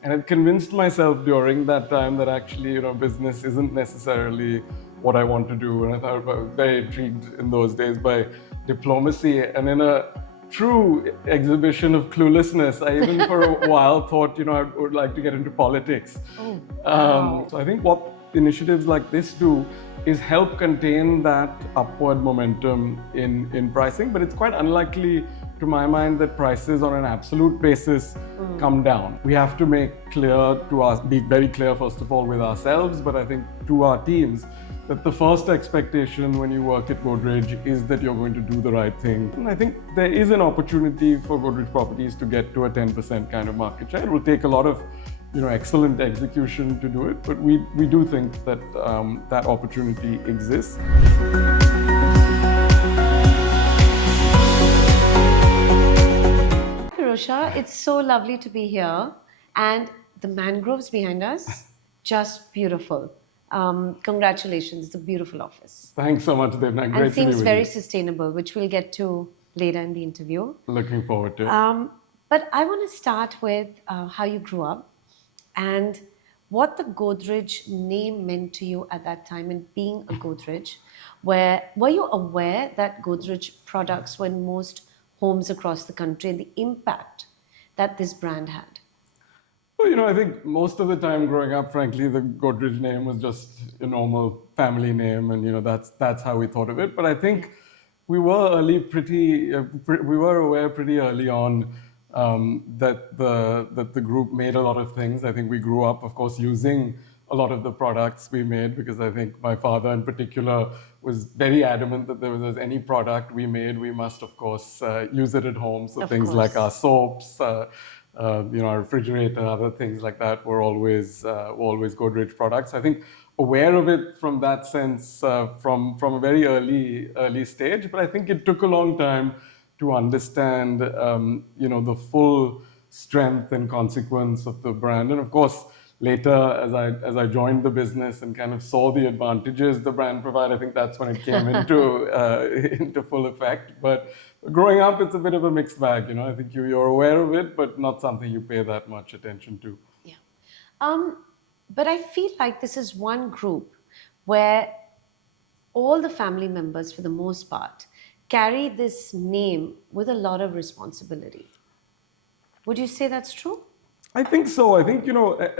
And I've convinced myself during that time that actually, business isn't necessarily what I want to do. And I thought I was very intrigued in those days by diplomacy. And in a true exhibition of cluelessness, I even for a while thought, I would like to get into politics. Oh, wow. So I think what initiatives like this do is help contain that upward momentum in pricing, but it's quite unlikely to my mind that prices on an absolute basis come down. We have to make clear to us, be very clear first of all with ourselves, but I think to our teams, that the first expectation when you work at Godrej is that you're going to do the right thing. And I think there is an opportunity for Godrej Properties to get to a 10% kind of market share. It will take a lot of excellent execution to do it, but we do think that that opportunity exists. Pirojsha, it's so lovely to be here. And the mangroves behind us, just beautiful. Congratulations, it's a beautiful office. Thanks so much, Devna. And Great to be seems with very you. sustainable, which we'll get to later in the interview. Looking forward to it. But I want to start with how you grew up and what the Godrej name meant to you at that time and being a Godrej. Were you aware that Godrej products were in most homes across the country and the impact that this brand had? Well, I think most of the time growing up, frankly, the Godrej name was just a normal family name, and that's how we thought of it. But I think we were aware pretty early on that the group made a lot of things. I think we grew up, of course, using a lot of the products we made, because I think my father in particular was very adamant that there was any product we made, we must, of course, use it at home. So Of things course. like our soaps, our refrigerator, other things like that were always Godrej products. I think aware of it from that sense, from a very early stage, but I think it took a long time to understand, the full strength and consequence of the brand. And of course, later, as I joined the business and kind of saw the advantages the brand provided, I think that's when it came into full effect. But growing up, it's a bit of a mixed bag. I think you're aware of it, but not something you pay that much attention to. Yeah. But I feel like this is one group where all the family members, for the most part, carry this name with a lot of responsibility. Would you say that's true? I think so. I think,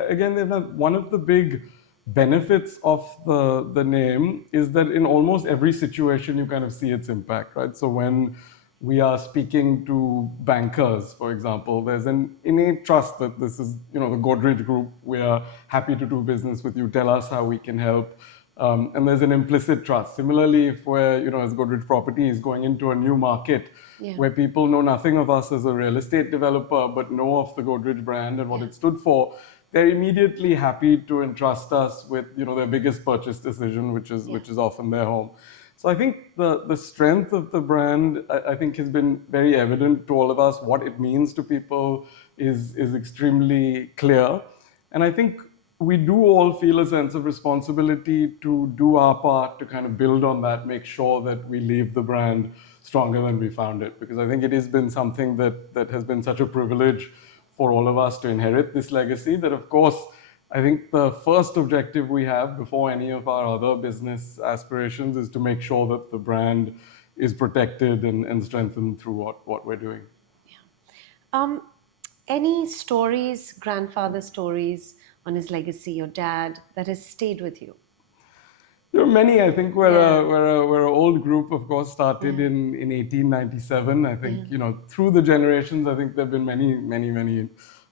again, one of the big benefits of the name is that in almost every situation, you kind of see its impact, right? So when we are speaking to bankers, for example, there's an innate trust that this is, the Godrej Group, we are happy to do business with you, tell us how we can help. And there's an implicit trust. Similarly, if we're, as Godrej Properties going into a new market, where people know nothing of us as a real estate developer, but know of the Godrej brand and what it stood for, they're immediately happy to entrust us with, their biggest purchase decision, which is often their home. So I think the strength of the brand, I think, has been very evident to all of us. What it means to people is extremely clear. And I think we do all feel a sense of responsibility to do our part to kind of build on that, make sure that we leave the brand stronger than we found it. Because I think it has been something that has been such a privilege for all of us to inherit this legacy that, of course, I think the first objective we have before any of our other business aspirations is to make sure that the brand is protected and strengthened through what we're doing. Yeah. Any stories, grandfather stories on his legacy, your dad, that has stayed with you? There are many. I think we're an old group, of course, started in 1897. I think, through the generations, I think there have been many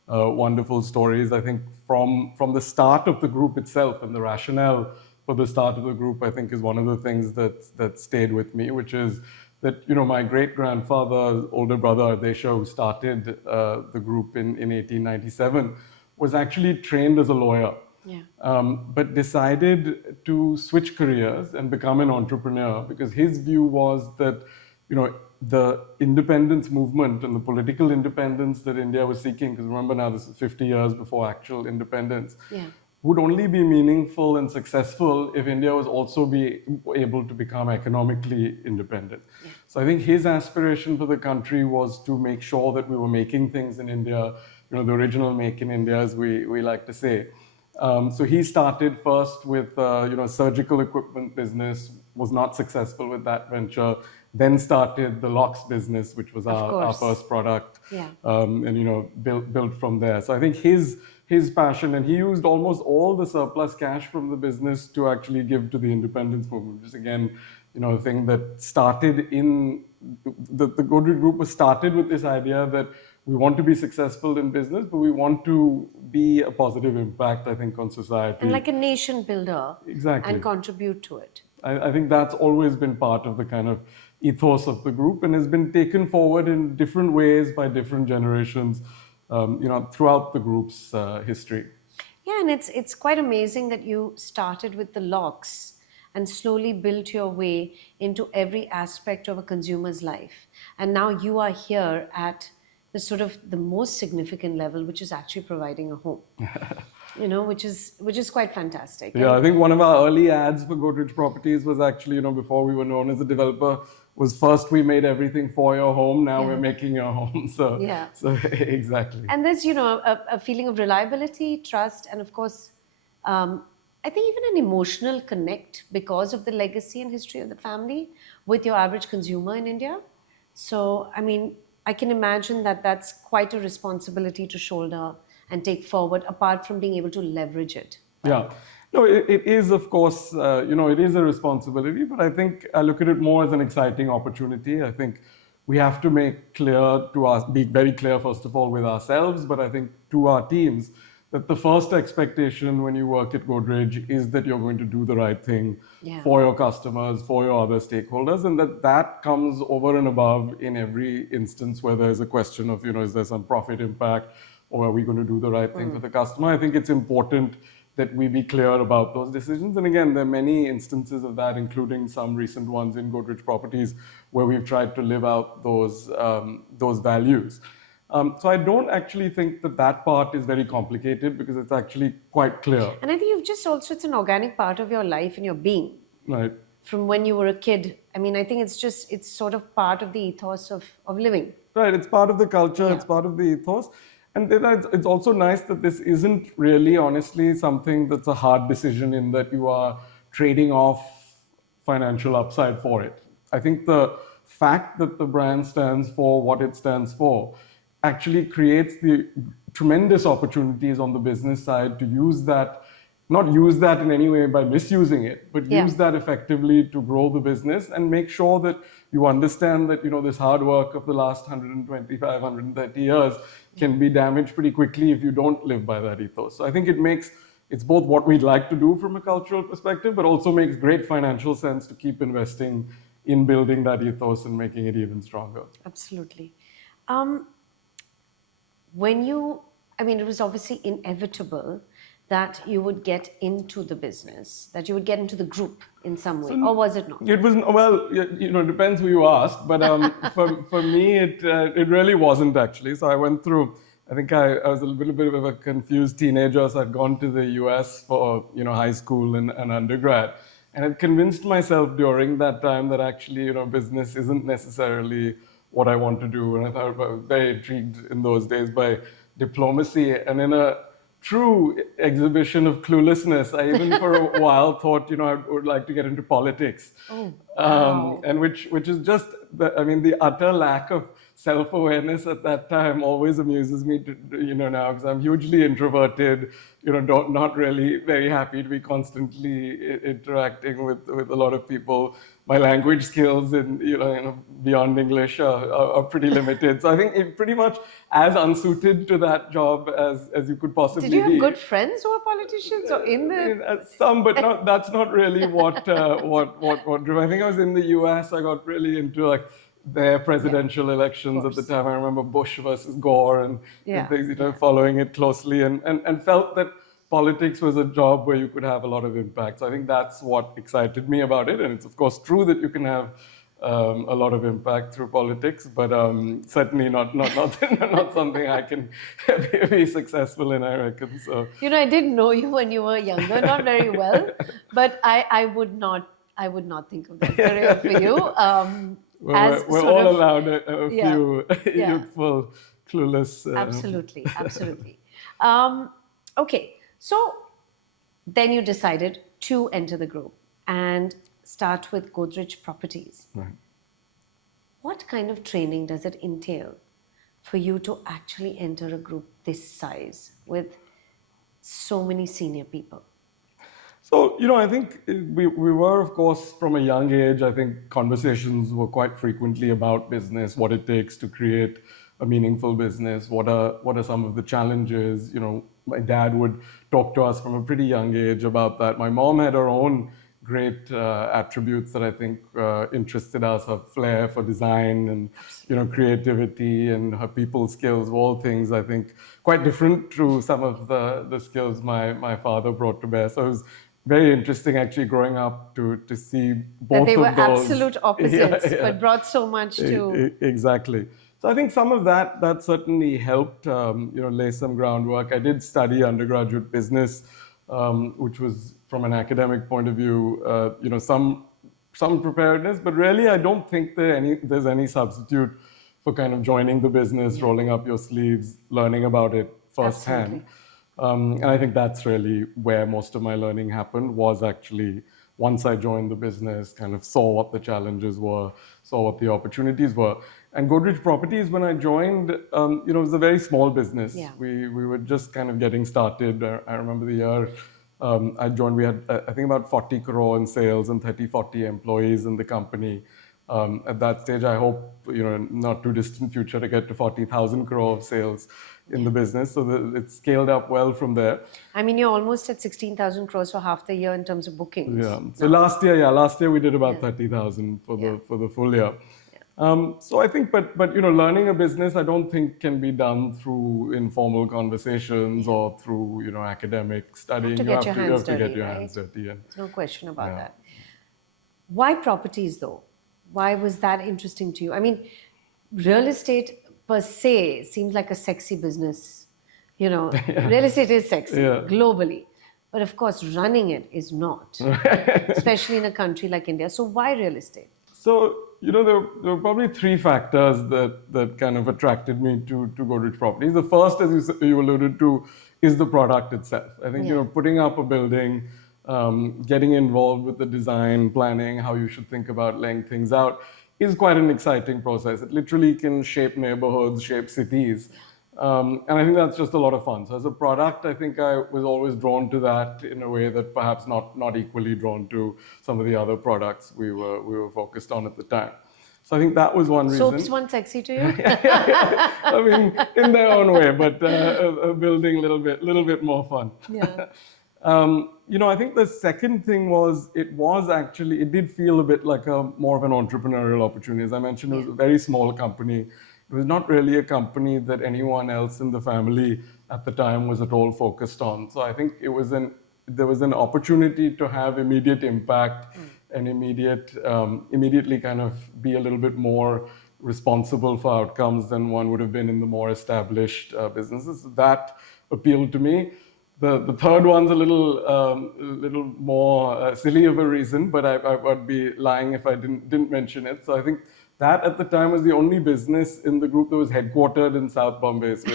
wonderful stories. I think from the start of the group itself and the rationale for the start of the group, I think is one of the things that stayed with me, which is that, my great-grandfather, older brother, Ardeshir, who started the group in 1897, was actually trained as a lawyer. But decided to switch careers and become an entrepreneur because his view was that, the independence movement and the political independence that India was seeking, because remember now this is 50 years before actual independence, would only be meaningful and successful if India was also be able to become economically independent. So I think his aspiration for the country was to make sure that we were making things in India the original make in India, as we like to say. So he started first with surgical equipment business, was not successful with that venture, then started the locks business, which was our first product, Yeah. and built from there. So I think his passion, and he used almost all the surplus cash from the business to actually give to the independence movement, which is again, a thing that started in the Godrej Group was started with this idea that we want to be successful in business, but we want to be a positive impact, I think, on society. And like a nation builder. Exactly. And contribute to it. I think that's always been part of the kind of ethos of the group and has been taken forward in different ways by different generations, throughout the group's history. Yeah, and it's quite amazing that you started with the locks and slowly built your way into every aspect of a consumer's life. And now you are here at the sort of the most significant level, which is actually providing a home. Which is quite fantastic. Yeah, I think one of our early ads for Godrej Properties was actually, before we were known as a developer, was first we made everything for your home, now we're making your home. So, yeah. So exactly. And there's, a feeling of reliability, trust, and of course, I think even an emotional connect because of the legacy and history of the family with your average consumer in India. So, I mean, I can imagine that that's quite a responsibility to shoulder and take forward, apart from being able to leverage it. Yeah. No, it is, of course, it is a responsibility, but I think I look at it more as an exciting opportunity. I think we have to be very clear, first of all, with ourselves, but I think to our teams, that the first expectation when you work at Godrej is that you're going to do the right thing for your customers, for your other stakeholders, and that comes over and above in every instance where there's a question of, is there some profit impact, or are we going to do the right thing for the customer? I think it's important that we be clear about those decisions. And again, there are many instances of that, including some recent ones in Godrej Properties, where we've tried to live out those values. So I don't actually think that part is very complicated because it's actually quite clear. And I think you've just also, it's an organic part of your life and your being. Right. From when you were a kid. I mean, I think it's sort of part of the ethos of living. Right, it's part of the culture, it's part of the ethos. And then it's also nice that this isn't really, honestly, something that's a hard decision in that you are trading off financial upside for it. I think the fact that the brand stands for what it stands for actually creates the tremendous opportunities on the business side to use that, not use that in any way by misusing it, but use that effectively to grow the business and make sure that you understand that, this hard work of the last 125, 130 years can be damaged pretty quickly if you don't live by that ethos. So I think it's both what we'd like to do from a cultural perspective, but also makes great financial sense to keep investing in building that ethos and making it even stronger. Absolutely. It was obviously inevitable that you would get into the business, that you would get into the group in some way, or was it not? It was, well, it depends who you ask, but for me, it really wasn't actually. So I went through, I think I was a little bit of a confused teenager, so I'd gone to the US for, high school and undergrad, and had convinced myself during that time that actually, business isn't necessarily what I want to do, and I thought I was very intrigued in those days by diplomacy, and in a true exhibition of cluelessness, I even for a while thought, I would like to get into politics. Oh, wow. And which is just, the utter lack of self-awareness at that time always amuses me, now, because I'm hugely introverted, not really very happy to be constantly interacting with a lot of people. My language skills beyond English are pretty limited. So I think it pretty much as unsuited to that job as you could possibly be. Did you have good friends who are politicians or in the... Some, but that's not really what drew. I think I was in the US, I got really into their presidential elections at the time. I remember Bush versus Gore and things, following it closely and felt that politics was a job where you could have a lot of impact. So I think that's what excited me about it. And it's of course true that you can have a lot of impact through politics, but certainly not something I can be successful in, I reckon. So I didn't know you when you were younger, not very well, but I would not think of that career for you. we're all allowed a few youthful clueless. Absolutely, absolutely. Okay, so then you decided to enter the group and start with Godrej Properties. Right. What kind of training does it entail for you to actually enter a group this size with so many senior people? So, I think we were, of course, from a young age, I think conversations were quite frequently about business, what it takes to create a meaningful business, what are some of the challenges. My dad would talk to us from a pretty young age about that. My mom had her own great attributes that I think interested us, her flair for design and, creativity, and her people skills, all things I think quite different to some of the skills my father brought to bear. So it was very interesting actually growing up to see both That they of were those. absolute opposites, Yeah. but brought so much to... Exactly. So I think some of that certainly helped, lay some groundwork. I did study undergraduate business, which was from an academic point of view, some preparedness, but really I don't think there's any substitute for kind of joining the business, rolling up your sleeves, learning about it firsthand. Absolutely. And I think that's really where most of my learning happened, was actually once I joined the business, kind of saw what the challenges were, saw what the opportunities were. And Godrej Properties, when I joined, it was a very small business. Yeah. We were just kind of getting started. I remember the year I joined, we had, I think, about 40 crore in sales and 30, 40 employees in the company. At that stage, I hope, not too distant future, to get to 40,000 crore of sales in the business. So it scaled up well from there. I mean, you're almost at 16,000 crores for half the year in terms of bookings. Yeah. So last year we did about 30,000 for the full year. So I think, but learning a business, I don't think can be done through informal conversations or through academic studying. You have to get your hands dirty. There's no question about that. Why properties though? Why was that interesting to you? I mean, real estate per se seems like a sexy business. Real estate is sexy globally. But of course, running it is not, especially in a country like India. So why real estate? So, there were probably three factors that kind of attracted me to Godrej Properties. The first, as you alluded to, is the product itself. I think, putting up a building, getting involved with the design, planning, how you should think about laying things out, is quite an exciting process. It literally can shape neighborhoods, shape cities. And I think that's just a lot of fun. So as a product, I think I was always drawn to that in a way that perhaps not equally drawn to some of the other products we were focused on at the time. So I think that was one reason. Soaps weren't sexy to you? I mean, in their own way, but a building a little bit more fun. Yeah. I think the second thing was it did feel a bit like more of an entrepreneurial opportunity. As I mentioned, it was a very small company. It was not really a company that anyone else in the family at the time was at all focused on. So I think there was an opportunity to have immediate impact and immediately kind of be a little bit more responsible for outcomes than one would have been in the more established businesses. That appealed to me. The third one's a little more silly of a reason, but I'd be lying if I didn't mention it. So I think that at the time was the only business in the group that was headquartered in South Bombay. So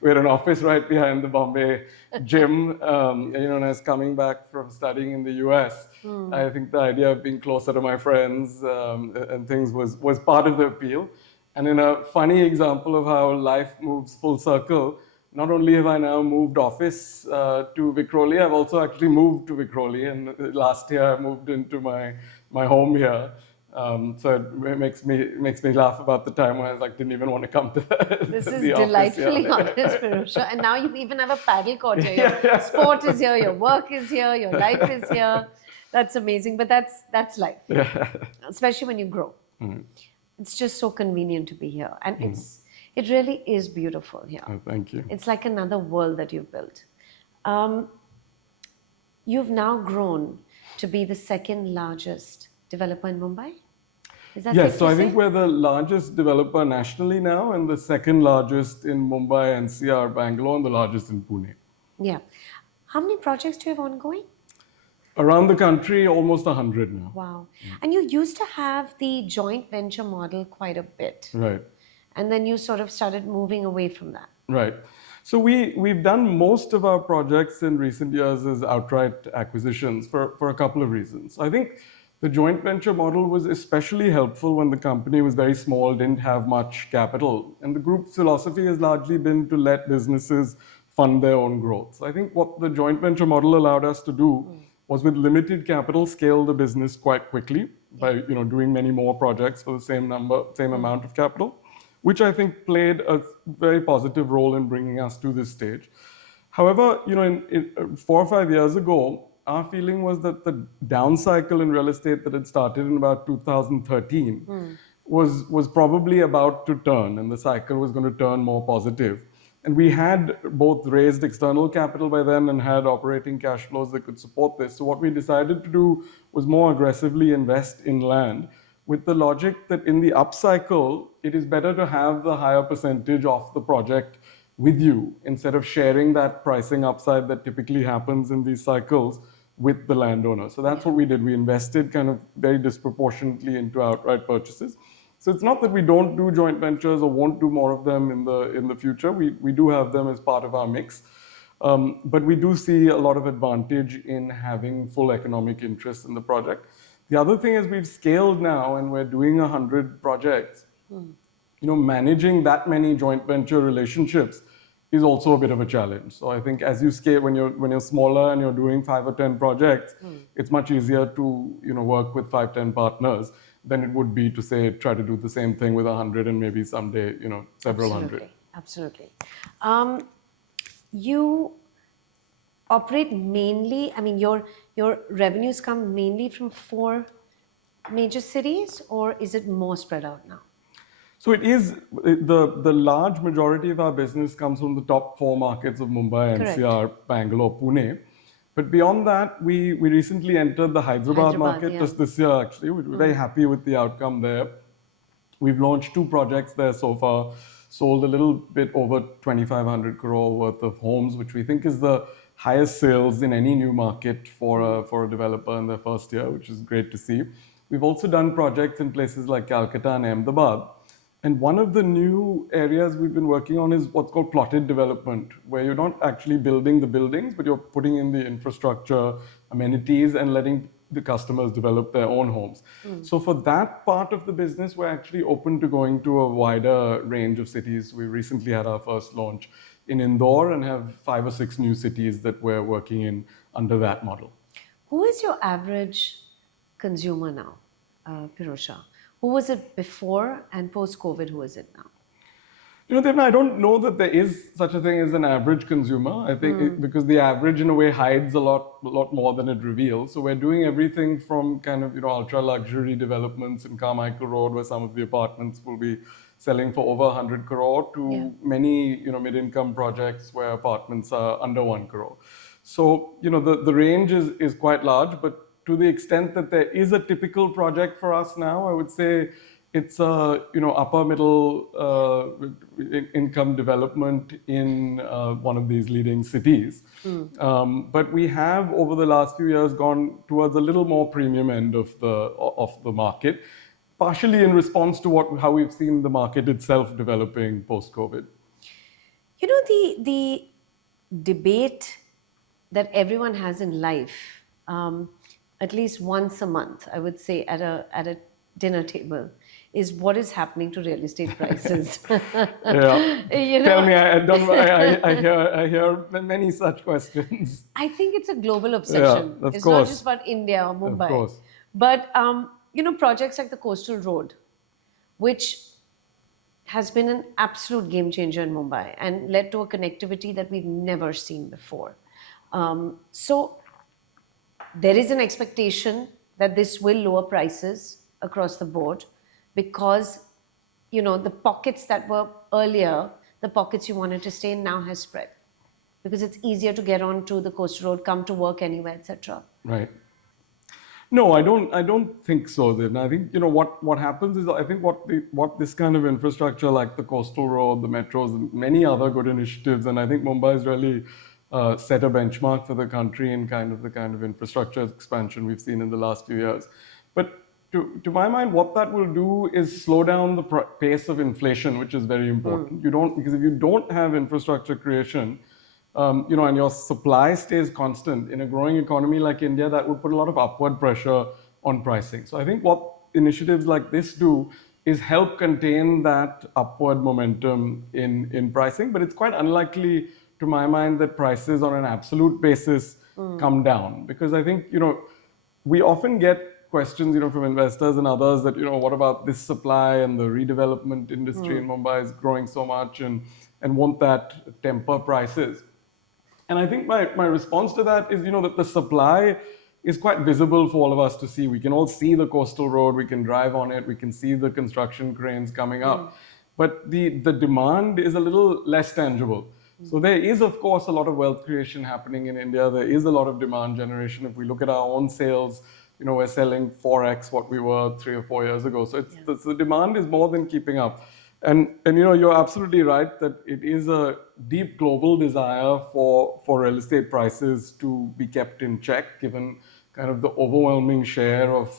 we had an office right behind the Bombay gym. And I was coming back from studying in the US. I think the idea of being closer to my friends and things was part of the appeal. And in a funny example of how life moves full circle, not only have I now moved office to Vikhroli, I've also actually moved to Vikhroli. And last year I moved into my home here. So it makes me laugh about the time when I didn't even want to come to This is the delightfully office, honest, Pirojsha. And now you even have a paddle court here. Your sport is here, your work is here, your life is here. That's amazing, but that's life. Especially when you grow. It's just so convenient to be here. And it really is beautiful here. Oh, thank you. It's like another world that you've built. You've now grown to be the second largest developer in Mumbai? Is that yes, safe so to I say? think we're the largest developer nationally now and the second largest in Mumbai, NCR, Bangalore, and the largest in Pune. Yeah. How many projects do you have ongoing? Around the country, almost 100 now. Wow. And you used to have the joint venture model quite a bit. Right. and then you sort of started moving away from that. Right. So we've done most of our projects in recent years as outright acquisitions for a couple of reasons. I think the joint venture model was especially helpful when the company was very small, didn't have much capital. And the group's philosophy has largely been to let businesses fund their own growth. So I think what the joint venture model allowed us to do was, with limited capital, scale the business quite quickly by doing many more projects for the same amount of capital, which I think played a very positive role in bringing us to this stage. However, in 4 or 5 years ago, our feeling was that the down cycle in real estate that had started in about 2013 was probably about to turn, and the cycle was going to turn more positive. And we had both raised external capital by then and had operating cash flows that could support this. So what we decided to do was more aggressively invest in land, with the logic that in the upcycle, it is better to have the higher percentage of the project with you instead of sharing that pricing upside that typically happens in these cycles with the landowner. So that's what we did. We invested kind of very disproportionately into outright purchases. So it's not that we don't do joint ventures or won't do more of them in the future. We do have them as part of our mix. But we do see a lot of advantage in having full economic interest in the project. The other thing is we've scaled now and we're doing 100 projects. Managing that many joint venture relationships is also a bit of a challenge. So I think as you scale, when you're smaller and you're doing 5 or 10 projects, it's much easier to work with 5, 10 partners than it would be to say try to do the same thing with 100 and maybe someday several hundred. Absolutely. You operate mainly. I mean, your revenues come mainly from 4 major cities, or is it more spread out now? So it is, the large majority of our business comes from the top 4 markets of Mumbai, Correct. NCR, Bangalore, Pune. But beyond that, we recently entered the Hyderabad market just this year, actually. We're very happy with the outcome there. We've launched 2 projects there so far, sold a little bit over 2,500 crore worth of homes, which we think is the highest sales in any new market for a developer in their first year, which is great to see. We've also done projects in places like Calcutta and Ahmedabad. And one of the new areas we've been working on is what's called plotted development, where you're not actually building the buildings, but you're putting in the infrastructure, amenities, and letting the customers develop their own homes. So for that part of the business, we're actually open to going to a wider range of cities. We recently had our first launch in Indore and have 5 or 6 new cities that we're working in under that model. Who is your average consumer now, Pirojsha? Who was it before, and post-COVID, who is it now? Devna, I don't know that there is such a thing as an average consumer. I think because the average in a way hides a lot more than it reveals. So we're doing everything from kind of ultra luxury developments in Carmichael Road, where some of the apartments will be selling for over 100 crore, to many mid-income projects where apartments are under 1 crore. So the range is quite large, but to the extent that there is a typical project for us now, I would say it's a upper middle income development in one of these leading cities. But we have over the last few years gone towards a little more premium end of the market, partially in response to how we've seen the market itself developing post-COVID. The debate that everyone has in life, at least once a month, I would say, at a dinner table, is what is happening to real estate prices. Tell me, I hear many such questions. I think it's a global obsession. It's not just about India or Mumbai. Of course. But projects like the Coastal Road, which has been an absolute game changer in Mumbai and led to a connectivity that we've never seen before. So there is an expectation that this will lower prices across the board, because the pockets that were earlier, the pockets you wanted to stay in, now has spread, because it's easier to get onto the Coastal Road, come to work anywhere, etc. Right. No, I don't think so. Then I think what happens is, I think what this kind of infrastructure like the Coastal Road, the metros, and many other good initiatives, and I think Mumbai has really set a benchmark for the country in the kind of infrastructure expansion we've seen in the last few years. But to my mind, what that will do is slow down the pace of inflation, which is very important. Because if you don't have infrastructure creation, and your supply stays constant in a growing economy like India, that would put a lot of upward pressure on pricing. So I think what initiatives like this do is help contain that upward momentum in pricing, but it's quite unlikely, to my mind, that prices on an absolute basis come down, because I think, we often get questions, from investors and others that, what about this supply, and the redevelopment industry in Mumbai is growing so much, and won't that temper prices? And I think my response to that is, that the supply is quite visible for all of us to see. We can all see the coastal road, we can drive on it, we can see the construction cranes coming up. But the demand is a little less tangible. So there is, of course, a lot of wealth creation happening in India. There is a lot of demand generation. If we look at our own sales, we're selling 4x what we were 3 or 4 years ago. So the demand is more than keeping up. And you're absolutely right that it is a deep global desire for real estate prices to be kept in check, given kind of the overwhelming share of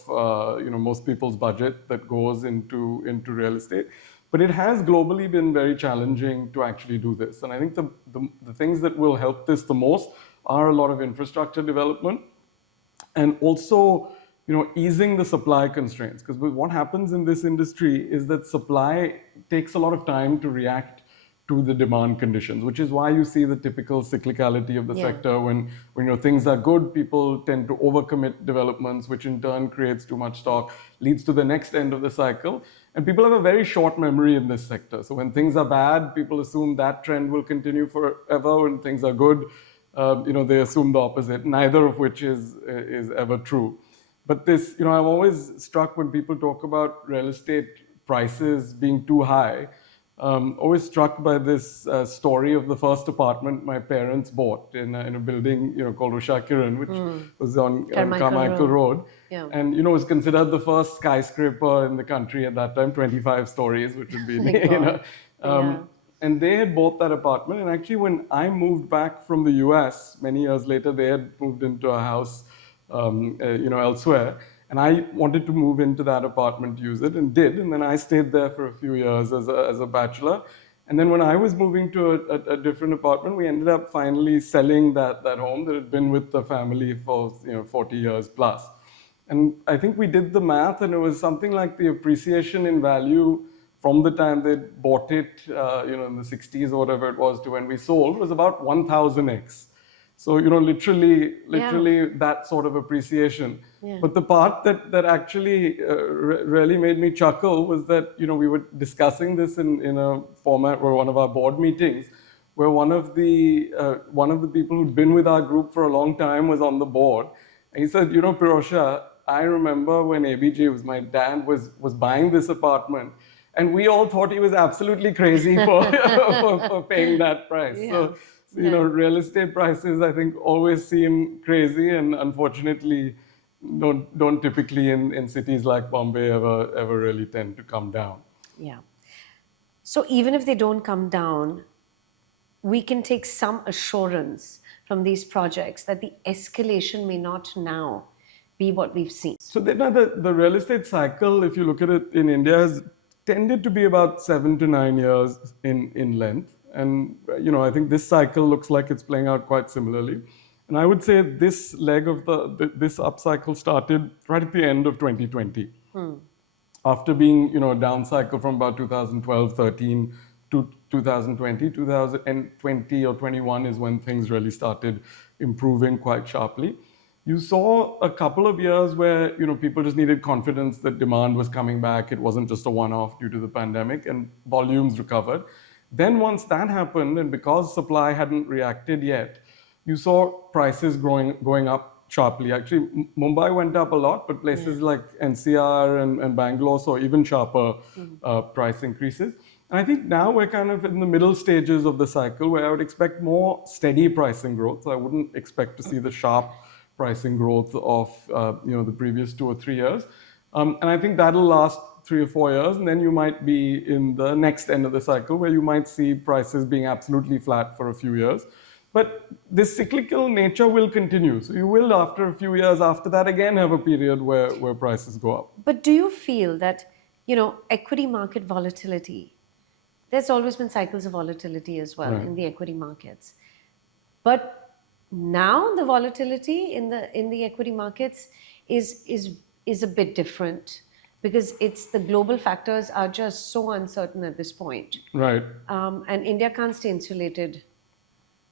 most people's budget that goes into real estate. But it has globally been very challenging to actually do this. And I think the things that will help this the most are a lot of infrastructure development, and also easing the supply constraints. Because what happens in this industry is that supply takes a lot of time to react to the demand conditions, which is why you see the typical cyclicality of the sector. When things are good, people tend to overcommit developments, which in turn creates too much stock, leads to the next end of the cycle. And people have a very short memory in this sector. So when things are bad, people assume that trend will continue forever. When things are good, they assume the opposite, neither of which is ever true. But this, I'm always struck when people talk about real estate prices being too high. Always struck by this story of the first apartment my parents bought in a building, called Usha Kiran, which was on Carmichael Road. Yeah. And, was considered the first skyscraper in the country at that time, 25 stories, which would be, and they had bought that apartment. And actually, when I moved back from the US, many years later, they had moved into a house, elsewhere. And I wanted to move into that apartment to use it, and did. And then I stayed there for a few years as a bachelor. And then when I was moving to a different apartment, we ended up finally selling that home that had been with the family for 40 years plus. And I think we did the math, and it was something like the appreciation in value from the time they bought it, in the 60s or whatever it was, to when we sold, was about 1,000x. So, literally that sort of appreciation. Yeah. But the part that actually really made me chuckle was that, we were discussing this in a format where one of our board meetings, where one of the people who'd been with our group for a long time was on the board. And he said, Pirojsha, I remember when ABG, my dad, was buying this apartment, and we all thought he was absolutely crazy for paying that price. Yeah. So, real estate prices, I think, always seem crazy, and unfortunately don't typically in cities like Bombay ever really tend to come down. Yeah. So even if they don't come down, we can take some assurance from these projects that the escalation may not now be what we've seen. So the real estate cycle, if you look at it in India, has tended to be about 7 to 9 years in length. And, I think this cycle looks like it's playing out quite similarly. And I would say this leg of this upcycle started right at the end of 2020. After being, a down cycle from about 2012, 13 to 2020. 2020 or 21 is when things really started improving quite sharply. You saw a couple of years where, people just needed confidence that demand was coming back. It wasn't just a one-off due to the pandemic, and volumes recovered. Then once that happened, and because supply hadn't reacted yet, you saw prices going up sharply. Actually, Mumbai went up a lot, but places like NCR and Bangalore saw even sharper price increases. And I think now we're kind of in the middle stages of the cycle, where I would expect more steady pricing growth. So I wouldn't expect to see the sharp pricing growth of the previous 2 or 3 years. And I think that'll last 3 or 4 years, and then you might be in the next end of the cycle, where you might see prices being absolutely flat for a few years. But this cyclical nature will continue. So you will, after a few years after that, again have a period where prices go up. But do you feel that, equity market volatility, there's always been cycles of volatility as well Right. in the equity markets. But now the volatility in the equity markets is a bit different because it's the global factors are just so uncertain at this point. Right. And India can't stay insulated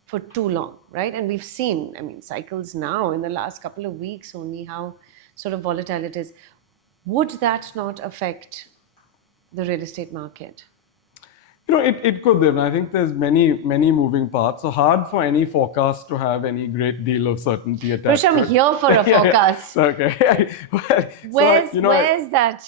for too long, right? And we've seen, cycles now in the last couple of weeks only how sort of volatile it is. Would that not affect the real estate market? It could then. I think there's many moving parts. So hard for any forecast to have any great deal of certainty attached. Pirojsha, I'm here for a forecast. Okay. Where's that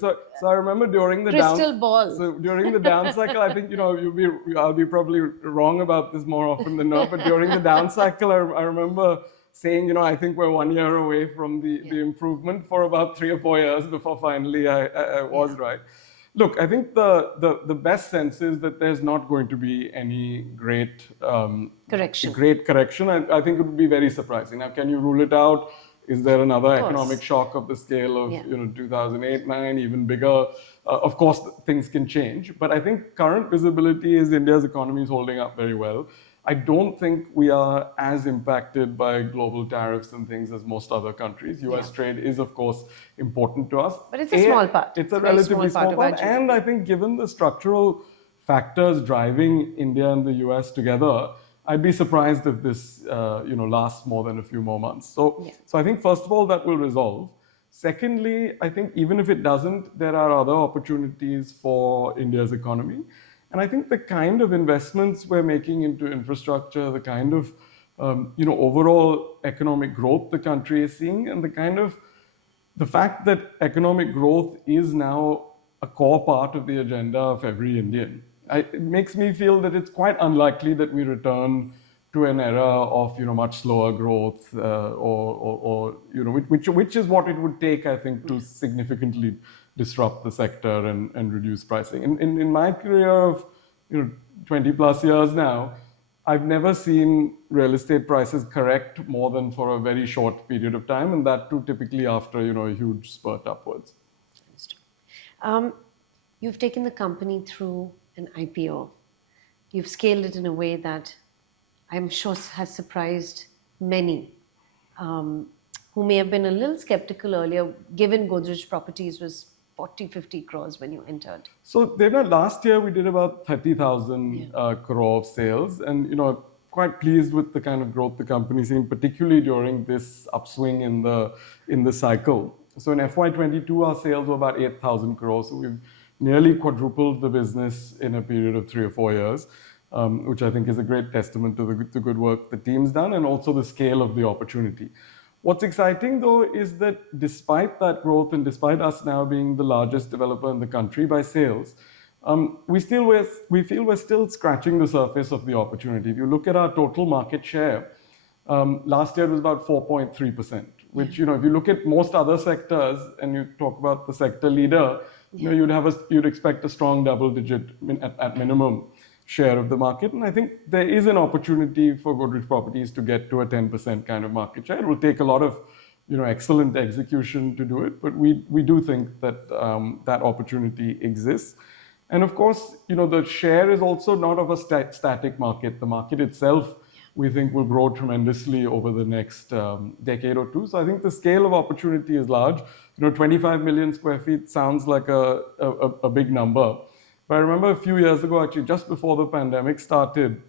So I remember during the crystal ball? So during the down cycle, I think I'll be probably wrong about this more often than not. But during the down cycle, I remember saying, I think we're 1 year away from the improvement for about 3 or 4 years before finally I was right. Look, I think the best sense is that there's not going to be any great correction. I think it would be very surprising. Now, can you rule it out? Is there another economic shock of the scale of 2008, 9, even bigger? Of course, things can change. But I think current visibility is India's economy is holding up very well. I don't think we are as impacted by global tariffs and things as most other countries. US trade is, of course, important to us. But it's a small part. It's a relatively small part. And I think given the structural factors driving India and the US together, I'd be surprised if this lasts more than a few more months. So I think, first of all, that will resolve. Secondly, I think even if it doesn't, there are other opportunities for India's economy. And I think the kind of investments we're making into infrastructure, the kind of overall economic growth the country is seeing, and the fact that economic growth is now a core part of the agenda of every Indian, it makes me feel that it's quite unlikely that we return to an era of much slower growth, which is what it would take, I think, to significantly disrupt the sector and reduce pricing. In my career of 20 plus years now, I've never seen real estate prices correct more than for a very short period of time, and that too typically after a huge spurt upwards. You've taken the company through an IPO. You've scaled it in a way that I'm sure has surprised many who may have been a little skeptical earlier, given Godrej Properties was 40, 50 crores when you entered. So last year we did about 30,000 crore of sales, and quite pleased with the kind of growth the company's seen, particularly during this upswing in the cycle. So in FY22 our sales were about 8,000 crores. So we've nearly quadrupled the business in a period of 3 or 4 years, which I think is a great testament to the good work the team's done and also the scale of the opportunity. What's exciting, though, is that despite that growth and despite us now being the largest developer in the country by sales, we feel we're still scratching the surface of the opportunity. If you look at our total market share, last year it was about 4.3%, which, if you look at most other sectors and you talk about the sector leader, you'd expect a strong double-digit at minimum share of the market. And I think there is an opportunity for Godrej Properties to get to a 10% kind of market share. It will take a lot of excellent execution to do it, but we do think that that opportunity exists. And of course, the share is also not of a static market. The market itself, we think, will grow tremendously over the next decade or two. So I think the scale of opportunity is large. 25 million square feet sounds like a big number. But I remember a few years ago, actually, just before the pandemic started,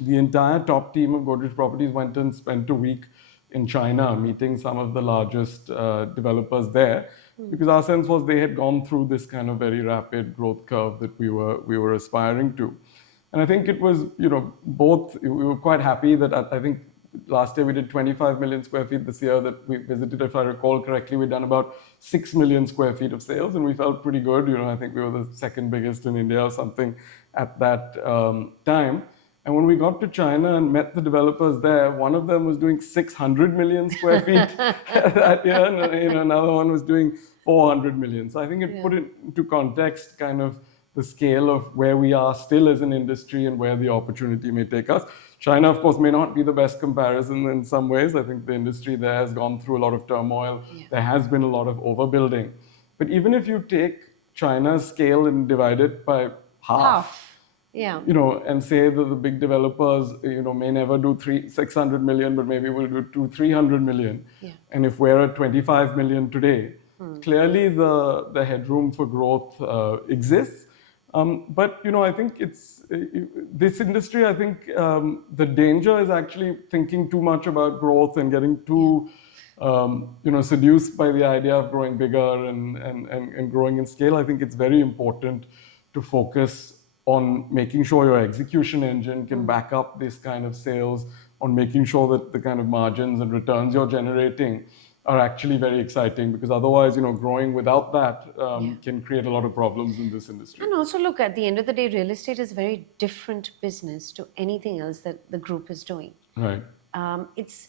the entire top team of Godrej Properties went and spent a week in China meeting some of the largest developers there, because our sense was they had gone through this kind of very rapid growth curve that we were aspiring to. And I think it was, both, we were quite happy that I think last year we did 25 million square feet. This year that we visited, if I recall correctly, we'd done about 6 million square feet of sales, and we felt pretty good. I think we were the second biggest in India or something at that time. And when we got to China and met the developers there, one of them was doing 600 million square feet that year, and another one was doing 400 million. So I think it put it into context, kind of the scale of where we are still as an industry and where the opportunity may take us. China, of course, may not be the best comparison in some ways. I think the industry there has gone through a lot of turmoil. Yeah. There has been a lot of overbuilding. But even if you take China's scale and divide it by half, Yeah. and say that the big developers, may never do 600 million, but maybe will do 300 million. Yeah. And if we're at 25 million today, clearly the headroom for growth exists. But I think it's this industry. I think the danger is actually thinking too much about growth and getting too seduced by the idea of growing bigger and growing in scale. I think it's very important to focus on making sure your execution engine can back up this kind of sales, on making sure that the kind of margins and returns you're generating are actually very exciting, because otherwise, growing without that can create a lot of problems in this industry. And also, look, at the end of the day, real estate is a very different business to anything else that the group is doing. Right. It's,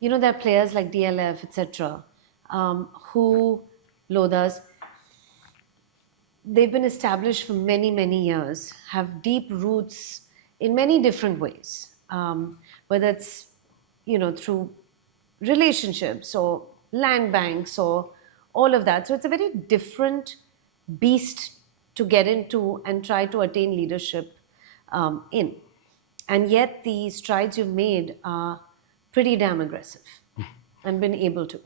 there are players like DLF, etc., who, Lodhas, they've been established for many, many years, have deep roots in many different ways, whether it's, through relationships or land banks or all of that. So it's a very different beast to get into and try to attain leadership in. And yet the strides you've made are pretty damn aggressive and been able to.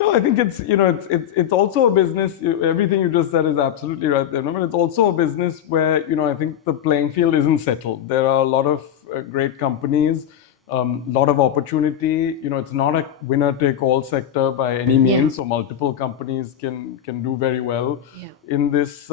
No, I think it's also a business. Everything you just said is absolutely right there. But it's also a business where I think the playing field isn't settled. There are a lot of great companies, lot of opportunity. It's not a winner-take-all sector by any means. So multiple companies can do very well in this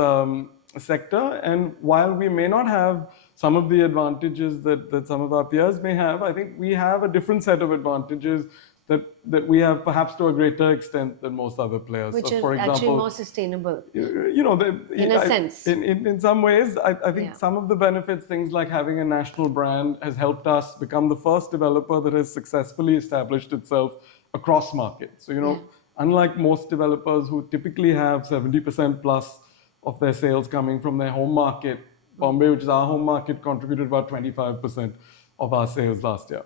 sector. And while we may not have some of the advantages that some of our peers may have, I think we have a different set of advantages that we have perhaps to a greater extent than most other players. Which so, for are example, actually more sustainable, in a sense. In some ways, I think some of the benefits, things like having a national brand, has helped us become the first developer that has successfully established itself across markets. So, unlike most developers who typically have 70% plus of their sales coming from their home market, Bombay, which is our home market, contributed about 25% of our sales last year.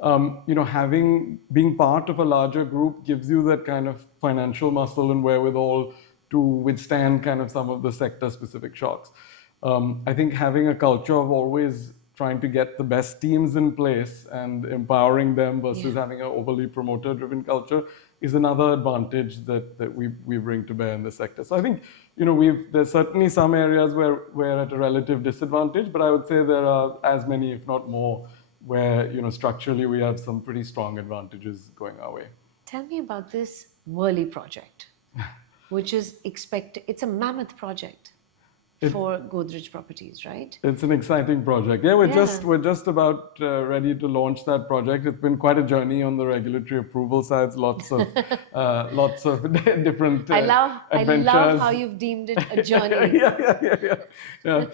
Being part of a larger group gives you that kind of financial muscle and wherewithal to withstand kind of some of the sector-specific shocks. I think having a culture of always trying to get the best teams in place and empowering them versus having an overly promoter-driven culture is another advantage that we bring to bear in the sector. So I think there's certainly some areas where we're at a relative disadvantage, but I would say there are as many, if not more, where structurally we have some pretty strong advantages going our way. Tell me about this Worli project, which is it's a mammoth project for Godrej Properties, right? It's an exciting project. Yeah, we're just about ready to launch that project. It's been quite a journey on the regulatory approval side. Lots of different adventures. I love how you've deemed it a journey. Yeah.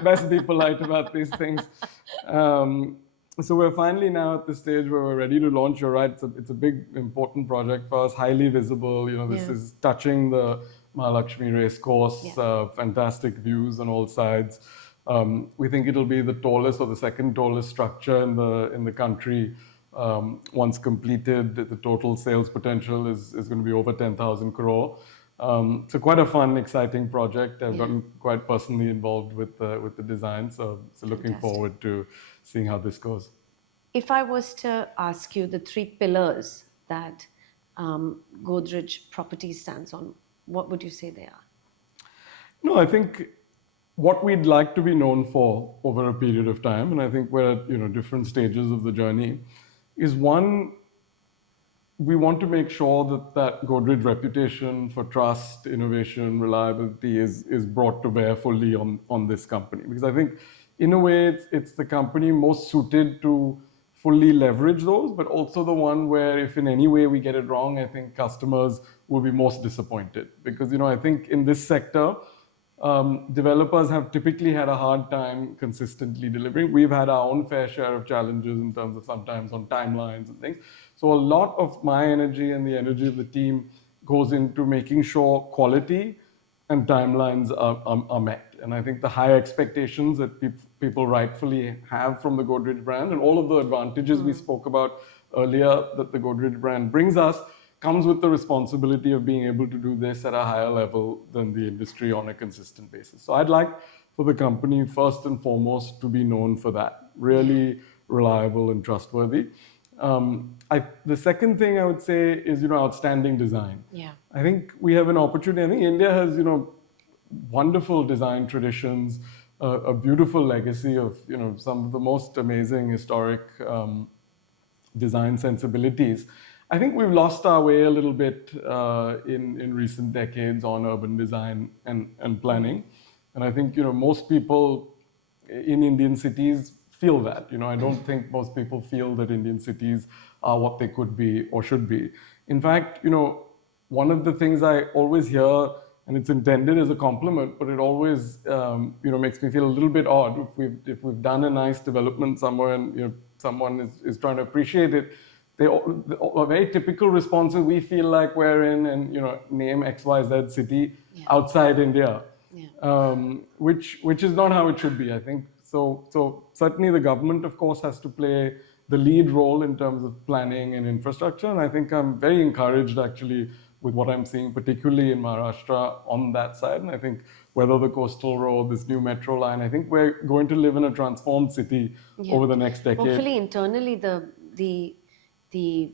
Best be polite about these things. So we're finally now at the stage where we're ready to launch. You're right. It's a big, important project for us. Highly visible. This is touching the Mahalakshmi racecourse, fantastic views on all sides. We think it'll be the tallest or the second tallest structure in the country. Once completed, the total sales potential is going to be over 10,000 crore. So quite a fun, exciting project. I've gotten quite personally involved with the design, so looking forward to seeing how this goes. If I was to ask you the three pillars that Godrej Properties stands on, what would you say they are? No, I think what we'd like to be known for over a period of time, and I think we're at different stages of the journey, is one, we want to make sure that Godrej reputation for trust, innovation, reliability is brought to bear fully on this company. Because I think in a way it's the company most suited to fully leverage those, but also the one where if in any way we get it wrong, I think customers will be most disappointed. Because I think in this sector, developers have typically had a hard time consistently delivering. We've had our own fair share of challenges in terms of sometimes on timelines and things. So a lot of my energy and the energy of the team goes into making sure quality and timelines are met. And I think the high expectations that people rightfully have from the Godrej brand, and all of the advantages we spoke about earlier that the Godrej brand brings us comes with the responsibility of being able to do this at a higher level than the industry on a consistent basis. So I'd like for the company, first and foremost, to be known for that, really reliable and trustworthy. The second thing I would say is, outstanding design. Yeah. I think we have an opportunity. I think India has, wonderful design traditions, a beautiful legacy of, some of the most amazing historic design sensibilities. I think we've lost our way a little bit in recent decades on urban design and planning. And I think, most people in Indian cities feel that. I don't think most people feel that Indian cities are what they could be or should be. In fact, one of the things I always hear, and it's intended as a compliment, but it always, makes me feel a little bit odd if we've done a nice development somewhere and, someone is trying to appreciate it. A very typical response is we feel like we're in and name XYZ city outside India, which is not how it should be, I think. So certainly the government, of course, has to play the lead role in terms of planning and infrastructure, and I think I'm very encouraged actually with what I'm seeing, particularly in Maharashtra on that side. And I think whether the coastal road, this new metro line, I think we're going to live in a transformed city over the next decade. Hopefully internally the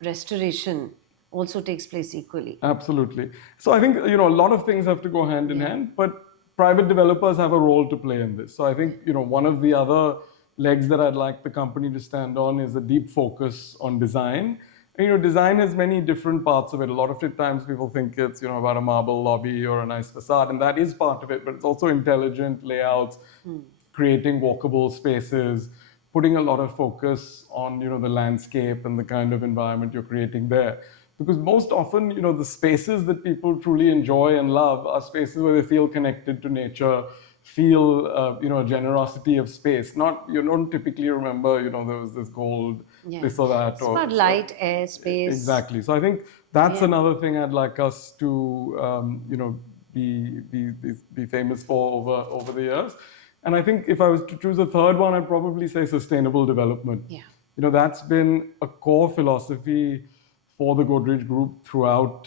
restoration also takes place equally. Absolutely. So I think, a lot of things have to go hand in hand, but private developers have a role to play in this. So I think, one of the other legs that I'd like the company to stand on is a deep focus on design. And, design has many different parts of it. A lot of times people think it's, about a marble lobby or a nice facade, and that is part of it, but it's also intelligent layouts, creating walkable spaces, putting a lot of focus on, the landscape and the kind of environment you're creating there. Because most often, the spaces that people truly enjoy and love are spaces where they feel connected to nature, feel, a generosity of space. You don't typically remember, there was this gold, this or that. It's about light, air, space. Exactly. So I think that's another thing I'd like us to, be famous for over the years. And I think if I was to choose a third one, I'd probably say sustainable development. Yeah. That's been a core philosophy for the Godrej Group throughout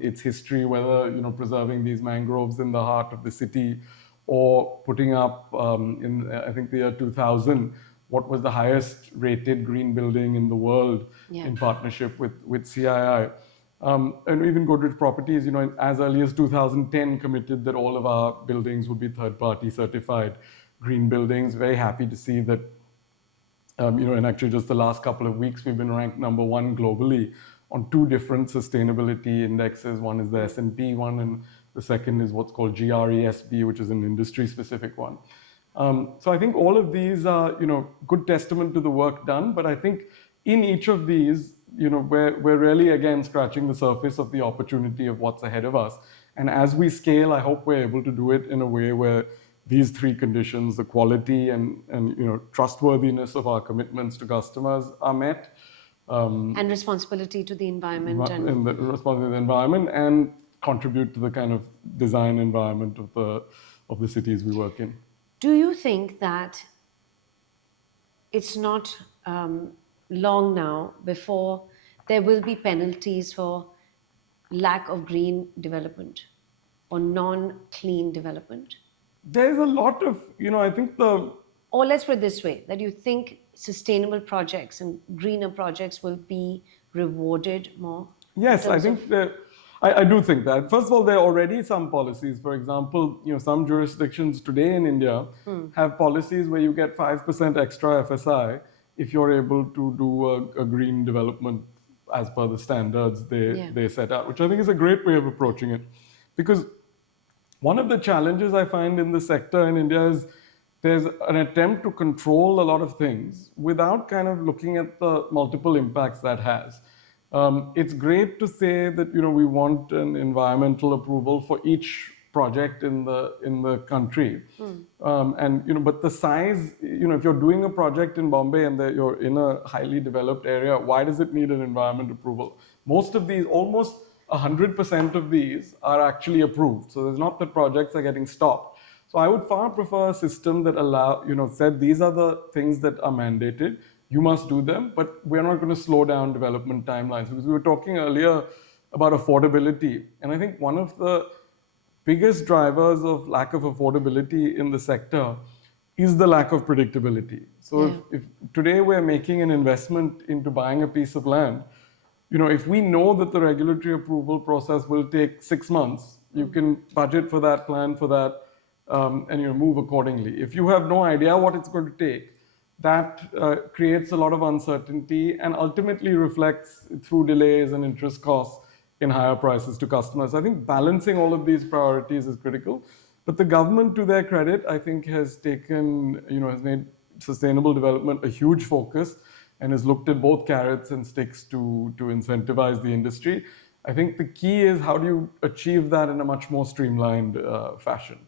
its history, whether, preserving these mangroves in the heart of the city or putting up in, I think, the year 2000, what was the highest rated green building in the world in partnership with CII. And even Godrej Properties, as early as 2010 committed that all of our buildings would be third-party certified green buildings. Very happy to see that, and actually just the last couple of weeks, we've been ranked #1 globally on 2 different sustainability indexes. One is the S&P one, and the second is what's called GRESB, which is an industry-specific one. So I think all of these are, good testament to the work done, but I think in each of these, we're really, again, scratching the surface of the opportunity of what's ahead of us. And as we scale, I hope we're able to do it in a way where these 3 conditions, the quality and trustworthiness of our commitments to customers are met. And responsibility to the environment. And the responsibility to the environment and contribute to the kind of design environment of the cities we work in. Do you think that it's not long now before there will be penalties for lack of green development or non-clean development? There's a lot of, I think Or let's put it this way, that you think sustainable projects and greener projects will be rewarded more? Yes, I think I do think that. First of all, there are already some policies. For example, some jurisdictions today in India have policies where you get 5% extra FSI if you're able to do a green development as per the standards they set out, which I think is a great way of approaching it. Because one of the challenges I find in the sector in India is there's an attempt to control a lot of things without kind of looking at the multiple impacts that has. It's great to say that we want an environmental approval for each project in the country, and but the size, if you're doing a project in Bombay and you're in a highly developed area, why does it need an environment approval? Most of these, almost 100% of these, are actually approved. So there's not that projects are getting stopped. So I would far prefer a system that said these are the things that are mandated. You must do them, but we're not going to slow down development timelines, because we were talking earlier about affordability. And I think one of the biggest drivers of lack of affordability in the sector is the lack of predictability. So if today we're making an investment into buying a piece of land, if we know that the regulatory approval process will take 6 months, you can budget for that, plan for that, and move accordingly. If you have no idea what it's going to take, that creates a lot of uncertainty and ultimately reflects through delays and interest costs in higher prices to customers. I think balancing all of these priorities is critical. But the government, to their credit, I think has made sustainable development a huge focus and has looked at both carrots and sticks to incentivize the industry. I think the key is, how do you achieve that in a much more streamlined fashion?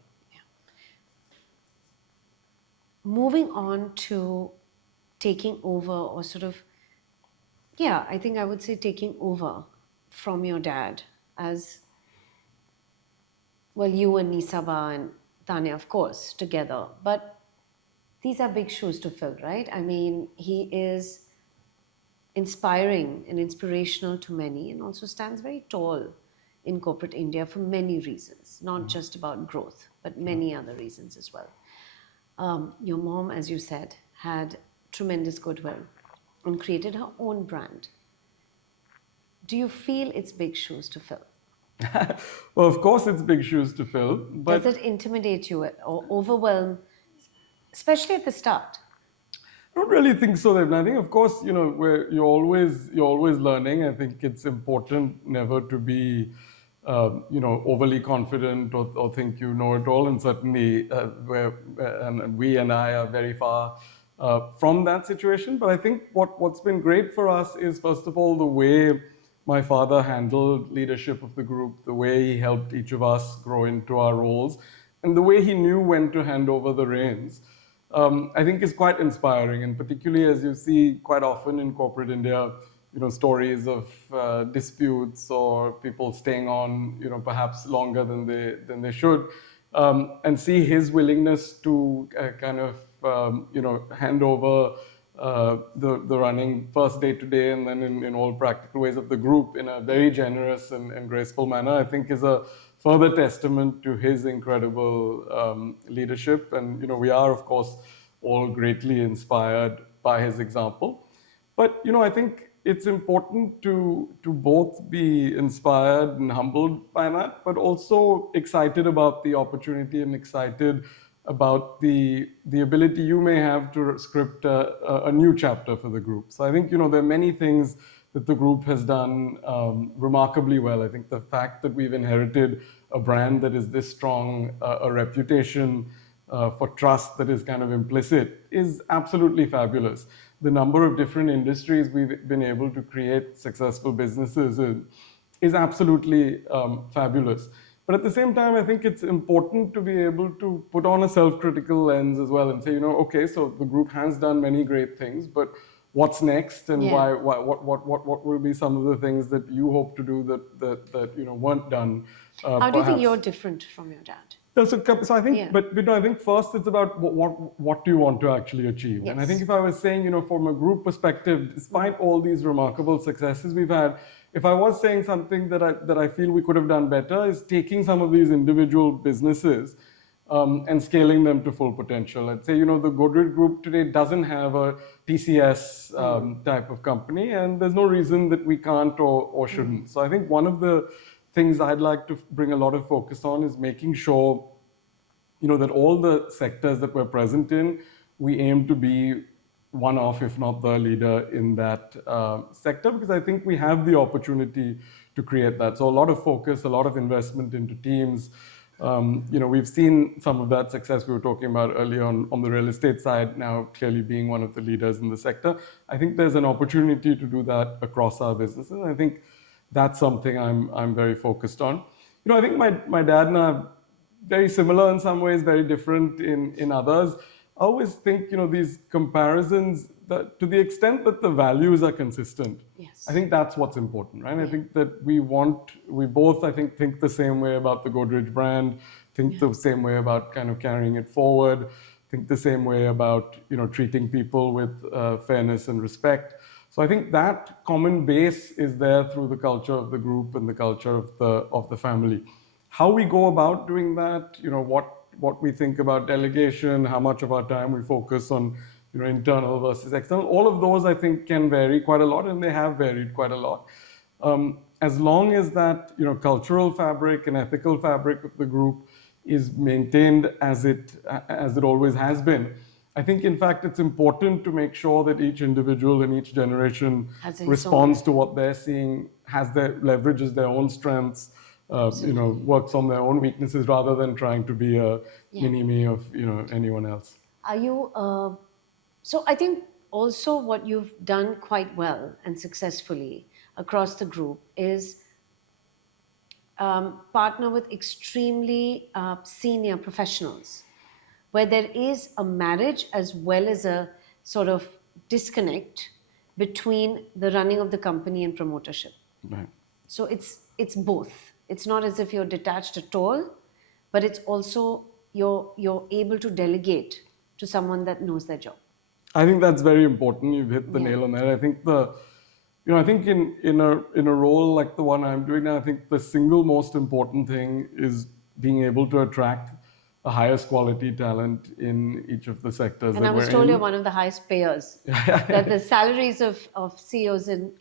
Moving on to taking over, or I think I would say taking over from your dad, as well, you and Nisaba and Tanya, of course, together. But these are big shoes to fill, right? I mean, he is inspiring and inspirational to many, and also stands very tall in corporate India for many reasons, not just about growth, but many other reasons as well. Your mom, as you said, had tremendous goodwill and created her own brand. Do you feel it's big shoes to fill? Well, of course it's big shoes to fill, but does it intimidate you or overwhelm, especially at the start? I don't really think so. I think, of course, you're always learning. I think it's important never to be, overly confident or think you know it all. And certainly, we and I are very far from that situation. But I think what's been great for us is, first of all, the way my father handled leadership of the group, the way he helped each of us grow into our roles, and the way he knew when to hand over the reins. I think is quite inspiring, and particularly as you see quite often in corporate India, stories of disputes or people staying on, perhaps longer than they should, and see his willingness to hand over the running first day to day, and then in all practical ways of the group in a very generous and graceful manner, I think is a further testament to his incredible leadership. And we are, of course, all greatly inspired by his example. But I think it's important to both be inspired and humbled by that, but also excited about the opportunity and excited about the ability you may have to script a new chapter for the group. So I think there are many things that the group has done remarkably well. I think the fact that we've inherited a brand that is this strong, a reputation for trust that is kind of implicit, is absolutely fabulous. The number of different industries we've been able to create successful businesses in is absolutely fabulous. But at the same time, I think it's important to be able to put on a self-critical lens as well and say, okay, so the group has done many great things, but what's next, and what will be some of the things that you hope to do that weren't done? How do you think you're different from your dad? So I think, but I think first it's about what do you want to actually achieve. Yes. And I think if I was saying, from a group perspective, despite all these remarkable successes we've had, if I was saying something that I feel we could have done better, is taking some of these individual businesses and scaling them to full potential. I'd say, the Godrej Group today doesn't have a TCS type of company, and there's no reason that we can't or shouldn't. So I think one of the things I'd like to bring a lot of focus on is making sure, that all the sectors that we're present in, we aim to be one of, if not the leader in that sector, because I think we have the opportunity to create that. So a lot of focus, a lot of investment into teams. We've seen some of that success we were talking about earlier on the real estate side, now clearly being one of the leaders in the sector. I think there's an opportunity to do that across our businesses. I think that's something I'm very focused on. I think my dad and I are very similar in some ways, very different in others. I always think, these comparisons, that to the extent that the values are consistent, yes, I think that's what's important, right? I think that we both, I think the same way about the Godrej brand. think the same way about kind of carrying it forward, think the same way about treating people with fairness and respect. So I think that common base is there through the culture of the group and the culture of the family. How we go about doing that, what we think about delegation, how much of our time we focus on internal versus external, all of those I think can vary quite a lot, and they have varied quite a lot. As long as that cultural fabric and ethical fabric of the group is maintained as it always has been, I think in fact it's important to make sure that each individual in each generation responds to what they're seeing, leverages their own strengths, works on their own weaknesses rather than trying to be a mini-me of anyone else. Are you? So I think also what you've done quite well and successfully across the group is partner with extremely senior professionals, where there is a marriage as well as a sort of disconnect between the running of the company and promotership. Right. So it's both. It's not as if you're detached at all, but it's also you're able to delegate to someone that knows their job. I think that's very important. You've hit the nail on that. I think I think in a role like the one I'm doing now, I think the single most important thing is being able to attract the highest quality talent in each of the sectors. And I was told you're one of the highest payers. That the salaries of CEOs in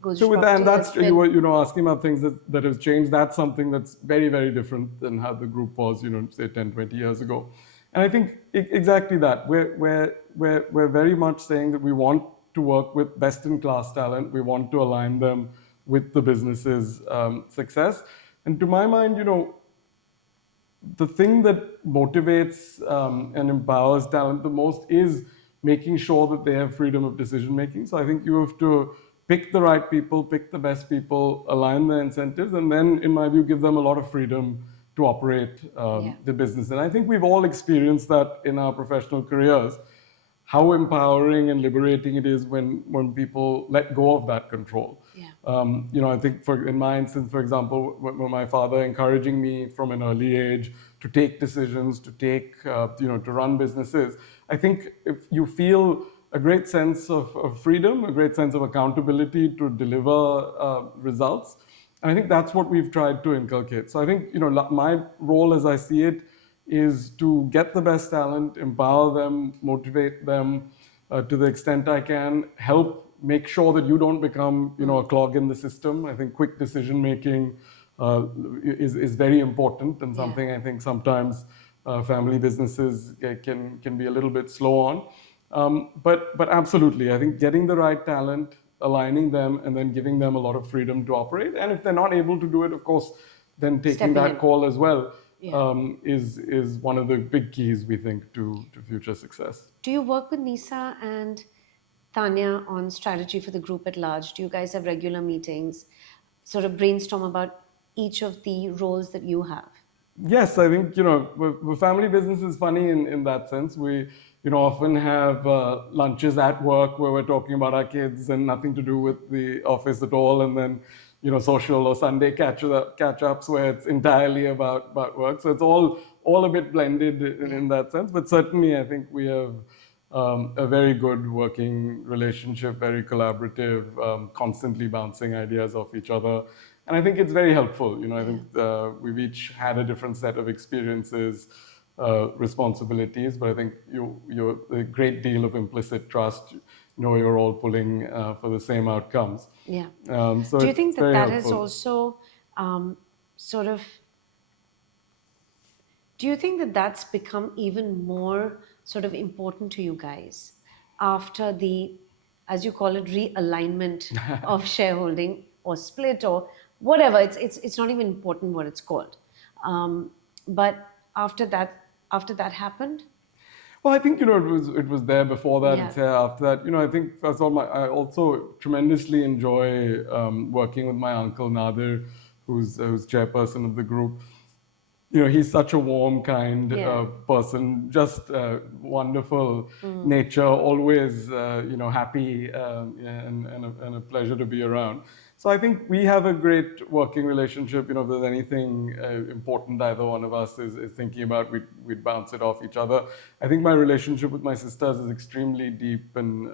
Godrej so with that, and that's been, you were asking about things that have changed. That's something that's very, very different than how the group was, say 10, 20 years ago. And I think exactly that. We're very much saying that we want to work with best-in-class talent. We want to align them with the business's success. And to my mind, the thing that motivates and empowers talent the most is making sure that they have freedom of decision making. So I think you have to pick the right people, pick the best people, align their incentives, and then, in my view, give them a lot of freedom to operate the business. And I think we've all experienced that in our professional careers, how empowering and liberating it is when people let go of that control. I think in my instance, for example, when my father encouraging me from an early age to take decisions, to run businesses, I think if you feel a great sense of freedom, a great sense of accountability to deliver results. And I think that's what we've tried to inculcate. So I think, my role as I see it is to get the best talent, empower them, motivate them to the extent I can, help make sure that you don't become, a clog in the system. I think quick decision making is very important, and something I think sometimes family businesses can be a little bit slow on. But absolutely, I think getting the right talent, aligning them, and then giving them a lot of freedom to operate. And if they're not able to do it, of course, then taking that call as well is one of the big keys, we think, to future success. Do you work with Nisa and Tanya on strategy for the group at large? Do you guys have regular meetings, sort of brainstorm about each of the roles that you have? Yes, I think, family business is funny in that sense. We, often have lunches at work where we're talking about our kids and nothing to do with the office at all. And then, social or Sunday catch-ups where it's entirely about work. So it's all a bit blended in that sense. But certainly, I think we have a very good working relationship, very collaborative, constantly bouncing ideas off each other. And I think it's very helpful. I think we've each had a different set of experiences, responsibilities, but I think you're a great deal of implicit trust. You're all pulling for the same outcomes. Yeah. So do you think that helpful. is also do you think that that's become even more sort of important to you guys after the, as you call it, realignment of shareholding or split or whatever? It's not even important what it's called. But after that happened? Well, I think it was there before that. It's here after that. I think first of all, I also tremendously enjoy working with my uncle Nadir, who's chairperson of the group. He's such a warm, kind person, just wonderful nature, always happy and a pleasure to be around. So I think we have a great working relationship. If there's anything important either one of us is thinking about, we'd bounce it off each other. I think my relationship with my sisters is extremely deep, and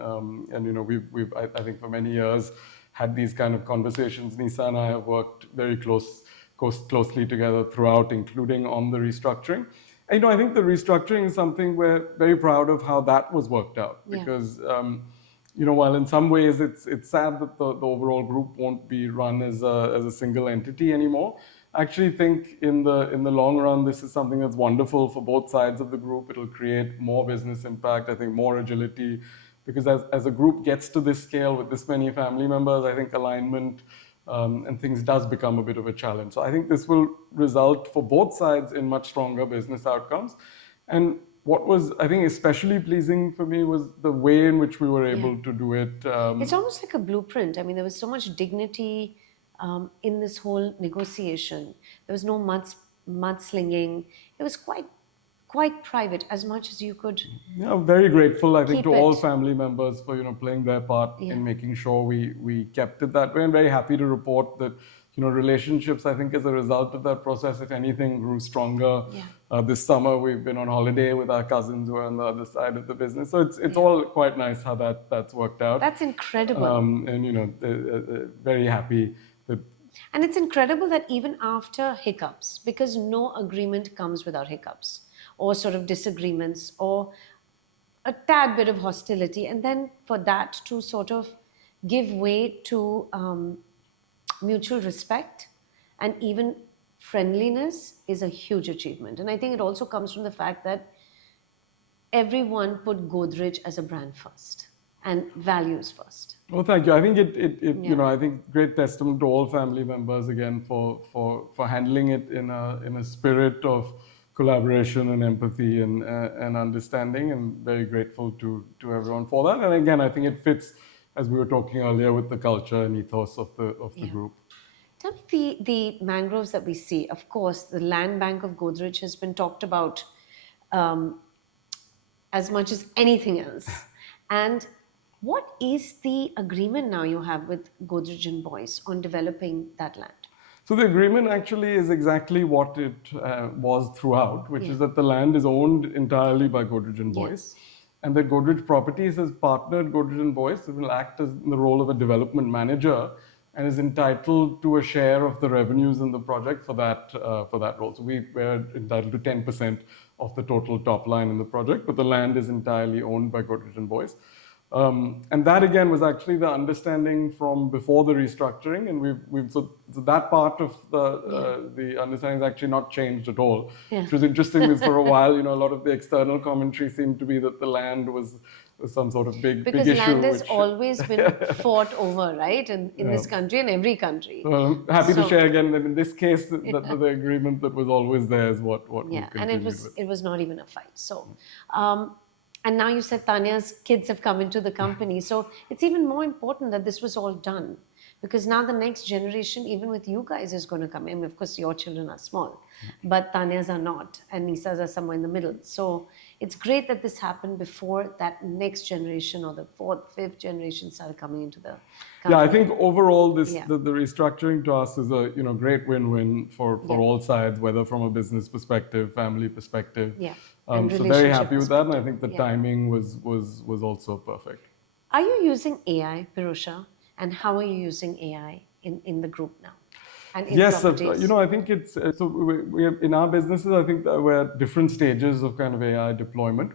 we've I think for many years had these kind of conversations. Nisa and I have worked very closely together throughout, including on the restructuring. And, I think the restructuring is something we're very proud of how that was worked out, because while in some ways it's sad that the overall group won't be run as a single entity anymore, I actually think in the long run this is something that's wonderful for both sides of the group. It'll create more business impact, I think more agility, because as a group gets to this scale with this many family members, I think alignment and things does become a bit of a challenge. So I think this will result for both sides in much stronger business outcomes. And what was, I think, especially pleasing for me was the way in which we were able to do it. It's almost like a blueprint. I mean, there was so much dignity in this whole negotiation. There was no mudslinging. It was quite private, as much as you could. Yeah, very grateful, I think, Keep to all it. family members for playing their part in making sure we kept it that way. And very happy to report that relationships, I think, as a result of that process, if anything, grew stronger. This summer we've been on holiday with our cousins who are on the other side of the business, so it's all quite nice how that's worked out. That's incredible. And very happy that. And it's incredible that even after hiccups, because no agreement comes without hiccups, or sort of disagreements, or a tad bit of hostility, and then for that to sort of give way to mutual respect and even friendliness is a huge achievement. And I think it also comes from the fact that everyone put Godrej as a brand first and values first. Well, thank you. I think I think great testament to all family members again for handling it in a spirit of collaboration and empathy and understanding, and very grateful to everyone for that. And again, I think it fits, as we were talking earlier, with the culture and ethos of the group. Tell me the mangroves that we see. Of course, the land bank of Godrej has been talked about as much as anything else. And what is the agreement now you have with Godrej Boyce on developing that land? So the agreement actually is exactly what it was throughout, which is that the land is owned entirely by Godrej Boyce. And that Godrej Properties has partnered Godrej Boyce, who will act as in the role of a development manager and is entitled to a share of the revenues in the project for that role. So we're entitled to 10% of the total top line in the project, but the land is entirely owned by Godrej Boyce. And that again was actually the understanding from before the restructuring, and so that part of the understanding has actually not changed at all. Which was interesting because for a while, a lot of the external commentary seemed to be that the land was some sort of big issue. Because land has always been fought over, right, in this country and every country. Well, I'm happy to share again that in this case, the agreement that was always there is what we continued with. It was not even a fight. So. And now you said Tanya's kids have come into the company. So it's even more important that this was all done. Because now the next generation, even with you guys, is going to come in. Of course, your children are small, but Tanya's are not, and Nisa's are somewhere in the middle. So it's great that this happened before that next generation or the fourth, fifth generation started coming into the company. Yeah, I think overall the restructuring to us is a great win-win for all sides, whether from a business perspective, family perspective. So very happy with that, and I think the timing was also perfect. Are you using AI, Pirojsha? And how are you using AI in the group now? And in properties? I think it's so we have, in our businesses, I think that we're at different stages of kind of AI deployment.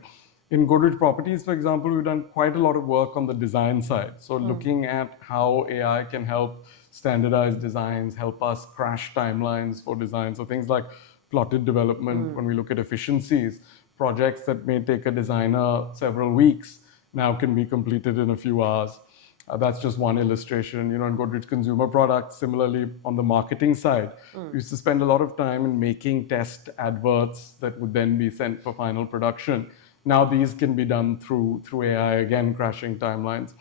In Godrej Properties, for example, we've done quite a lot of work on the design side. So looking at how AI can help standardize designs, help us crash timelines for design. So things like plotted development, when we look at efficiencies, projects that may take a designer several weeks now can be completed in a few hours. That's just one illustration. In Godrej Consumer Products, similarly on the marketing side, we used to spend a lot of time in making test adverts that would then be sent for final production. Now these can be done through AI, again, crashing timelines.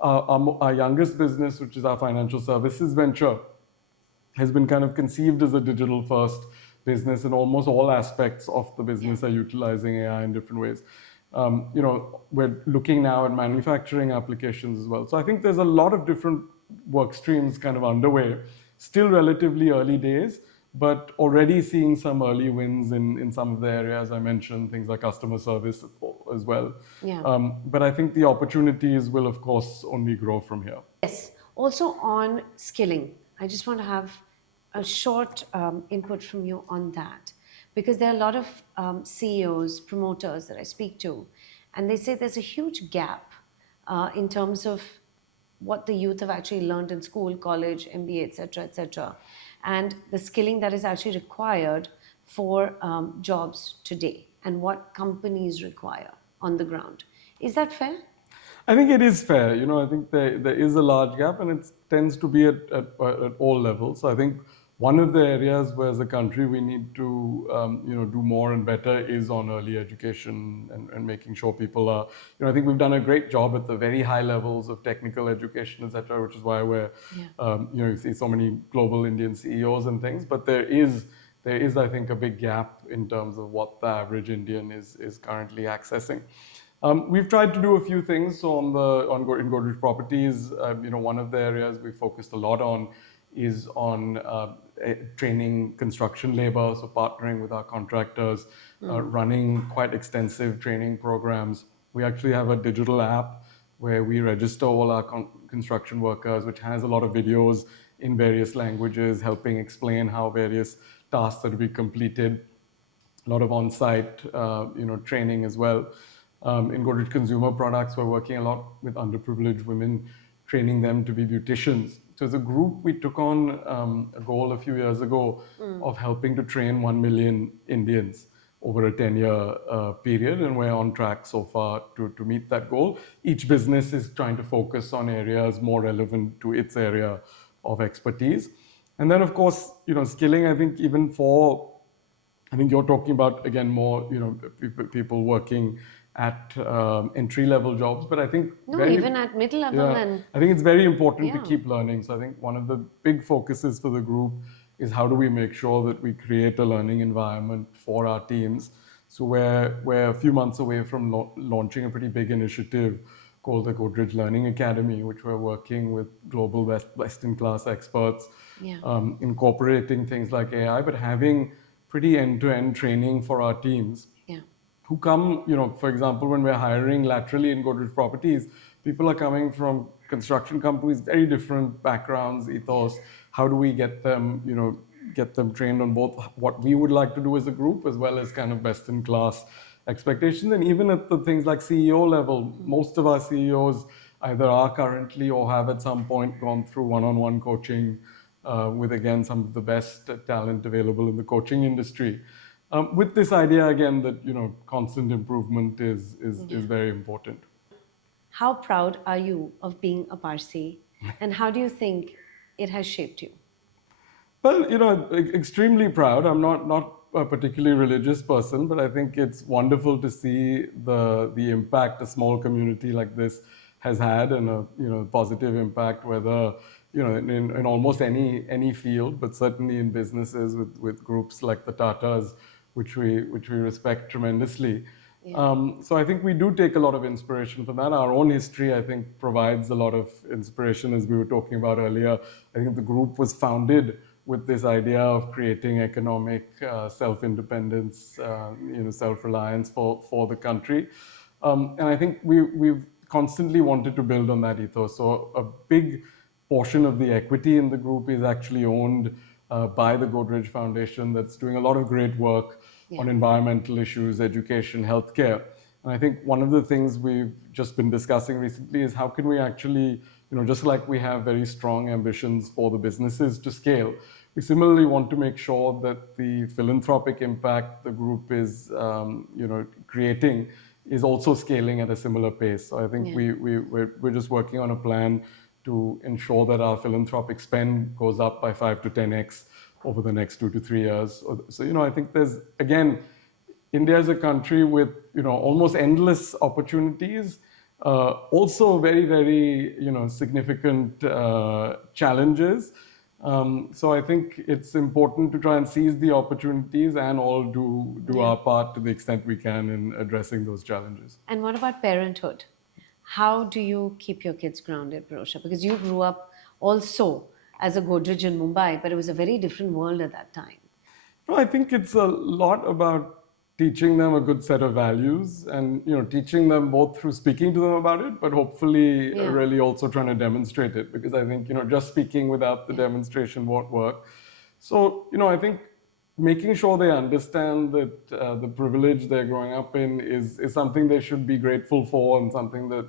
Our youngest business, which is our financial services venture, has been kind of conceived as a digital first business, and almost all aspects of the business are utilizing AI in different ways. We're looking now at manufacturing applications as well. So I think there's a lot of different work streams kind of underway, still relatively early days, but already seeing some early wins in some of the areas I mentioned, things like customer service as well. Yeah. But I think the opportunities will, of course, only grow from here. Yes. Also on skilling, I just want to have a short input from you on that, because there are a lot of CEOs, promoters that I speak to, and they say there's a huge gap in terms of what the youth have actually learned in school, college, MBA, etc., and the skilling that is actually required for jobs today and what companies require on the ground. Is that fair? I think it is fair. I think there is a large gap, and it tends to be at all levels. So I think one of the areas where, as a country, we need to do more and better is on early education and making sure people are. I think we've done a great job at the very high levels of technical education, etc., which is why we're you see so many global Indian CEOs and things. But there is, I think, a big gap in terms of what the average Indian is currently accessing. We've tried to do a few things. So in Godrej Properties, one of the areas we focused a lot on is on training construction labor, so partnering with our contractors, running quite extensive training programs. We actually have a digital app where we register all our construction workers, which has a lot of videos in various languages, helping explain how various tasks are to be completed. A lot of on-site, training as well. In Godrej Consumer Products, we're working a lot with underprivileged women, training them to be beauticians. So as a group, we took on a goal a few years ago of helping to train 1 million Indians over a 10-year period, and we're on track so far to meet that goal. Each business is trying to focus on areas more relevant to its area of expertise. And then, of course, skilling, I think even I think you're talking about, again, more, people working at entry-level jobs, but I think even at mid-level. And I think it's very important to keep learning. So I think one of the big focuses for the group is how do we make sure that we create a learning environment for our teams. So we're a few months away from launching a pretty big initiative called the Godrej Learning Academy, which we're working with global best-in-class experts, incorporating things like AI, but having pretty end-to-end training for our teams. Who come, for example, when we're hiring laterally in Godrej Properties, people are coming from construction companies, very different backgrounds, ethos. How do we get them trained on both what we would like to do as a group, as well as kind of best-in-class expectations? And even at the things like CEO level, most of our CEOs either are currently or have at some point gone through one-on-one coaching with, again, some of the best talent available in the coaching industry. With this idea, again, that constant improvement is very important. how proud are you of being a Parsi, and how do you think it has shaped you? Well, extremely proud. I'm not a particularly religious person, but I think it's wonderful to see the impact a small community like this has had, and a positive impact, whether in almost any field, but certainly in businesses with groups like the Tatas, which we respect tremendously. So I think we do take a lot of inspiration from that. Our own history, I think, provides a lot of inspiration, as we were talking about earlier. I think the group was founded with this idea of creating economic self-independence, self-reliance for the country. And I think we've constantly wanted to build on that ethos. So a big portion of the equity in the group is actually owned by the Godrej Foundation, that's doing a lot of great work on environmental issues, education, healthcare. And I think one of the things we've just been discussing recently is how can we actually, just like we have very strong ambitions for the businesses to scale, we similarly want to make sure that the philanthropic impact the group is, creating is also scaling at a similar pace. So I think we're just working on a plan to ensure that our philanthropic spend goes up by 5 to 10x over the next 2 to 3 years. So, I think there's, again, India is a country with, almost endless opportunities, also very, very, significant challenges. So I think it's important to try and seize the opportunities and all do our part to the extent we can in addressing those challenges. And what about parenthood? How do you keep your kids grounded, Pirojsha? Because you grew up also as a Godrej in Mumbai, but it was a very different world at that time. No, I think it's a lot about teaching them a good set of values and teaching them both through speaking to them about it, but hopefully really also trying to demonstrate it, because I think just speaking without the demonstration won't work. So I think making sure they understand that the privilege they're growing up in is something they should be grateful for, and something that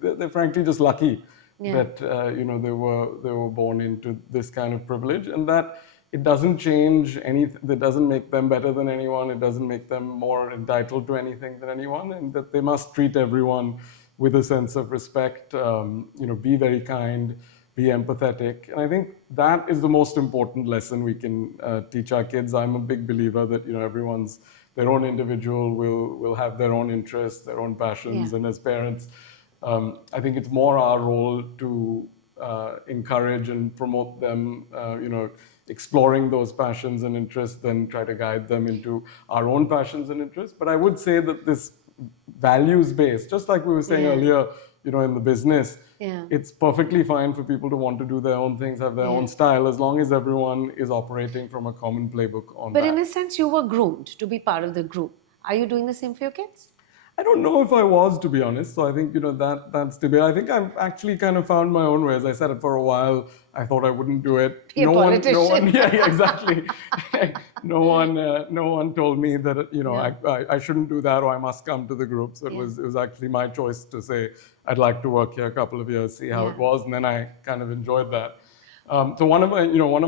they're frankly just lucky that they were born into this kind of privilege, and that it doesn't change anything. That doesn't make them better than anyone. It doesn't make them more entitled to anything than anyone, and that they must treat everyone with a sense of respect. Be very kind, be empathetic, and I think that is the most important lesson we can teach our kids. I'm a big believer that everyone's their own individual, will have their own interests, their own passions, and as parents, I think it's more our role to encourage and promote them, exploring those passions and interests, than try to guide them into our own passions and interests. But I would say that this values-based, just like we were saying earlier, in the business, it's perfectly fine for people to want to do their own things, have their own style, as long as everyone is operating from a common playbook on that. But in a sense, you were groomed to be part of the group. Are you doing the same for your kids? I don't know if I was, to be honest. So I think, that's debate. I think I've actually kind of found my own way. As I said it for a while, I thought I wouldn't do it. Be a politician. Yeah, exactly. no one told me that, I shouldn't do that, or I must come to the group. So it was actually my choice to say, I'd like to work here a couple of years, see how it was. And then I kind of enjoyed that. So one of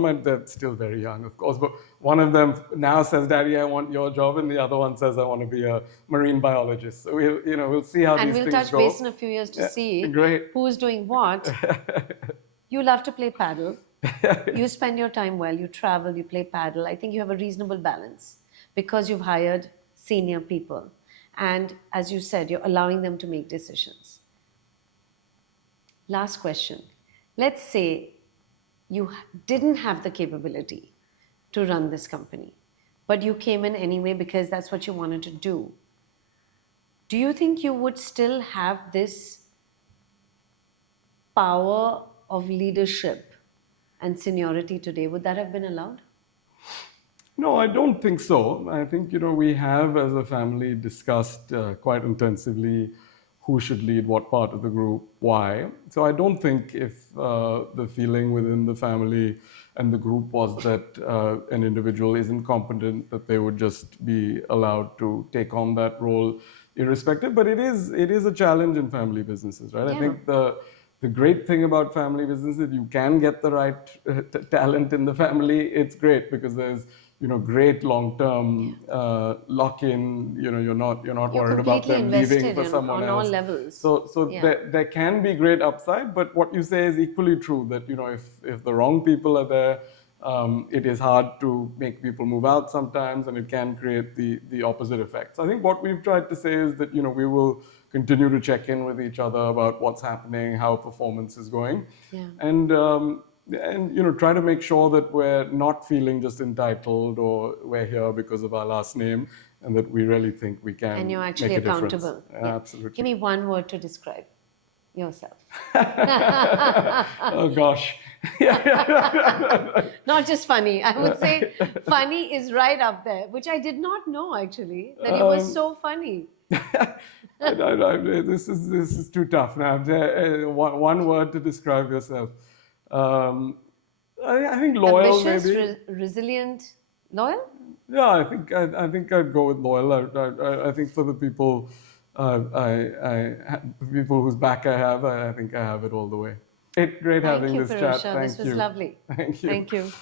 my, they're still very young, of course, but one of them now says, "Daddy, I want your job," and the other one says, "I want to be a marine biologist." So we'll see how these things go. And we'll touch base in a few years to see who's doing what. You love to play paddle. You spend your time well. You travel. You play paddle. I think you have a reasonable balance because you've hired senior people, and as you said, you're allowing them to make decisions. Last question. Let's say you didn't have the capability to run this company, but you came in anyway because that's what you wanted to do. Do you think you would still have this power of leadership and seniority today? Would that have been allowed? No, I don't think so. I think, we have as a family discussed quite intensively who should lead what part of the group, why. So I don't think if the feeling within the family and the group was that an individual isn't competent, that they would just be allowed to take on that role irrespective. But it is a challenge in family businesses, right? Yeah. I think the great thing about family business is you can get the right talent in the family. It's great because there's great long-term lock-in. You're not worried about them leaving for someone else. On all levels. So there can be great upside, but what you say is equally true. That if the wrong people are there, it is hard to make people move out sometimes, and it can create the opposite effect. So I think what we've tried to say is that we will continue to check in with each other about what's happening, how performance is going, and try to make sure that we're not feeling just entitled or we're here because of our last name, and that we really think we can and you're actually make a accountable. Yeah, absolutely. Give me one word to describe yourself. Oh gosh. Not just funny. I would say funny is right up there, which I did not know actually, that it was so funny. This is too tough now. One word to describe yourself. I think loyal, ambitious, maybe. Resilient, loyal. Yeah, I think I'd go with loyal. I think for the people, people whose back I have, I think I have it all the way. Great having this chat. Thank you, Pirojsha. This was lovely. Thank you. Thank you.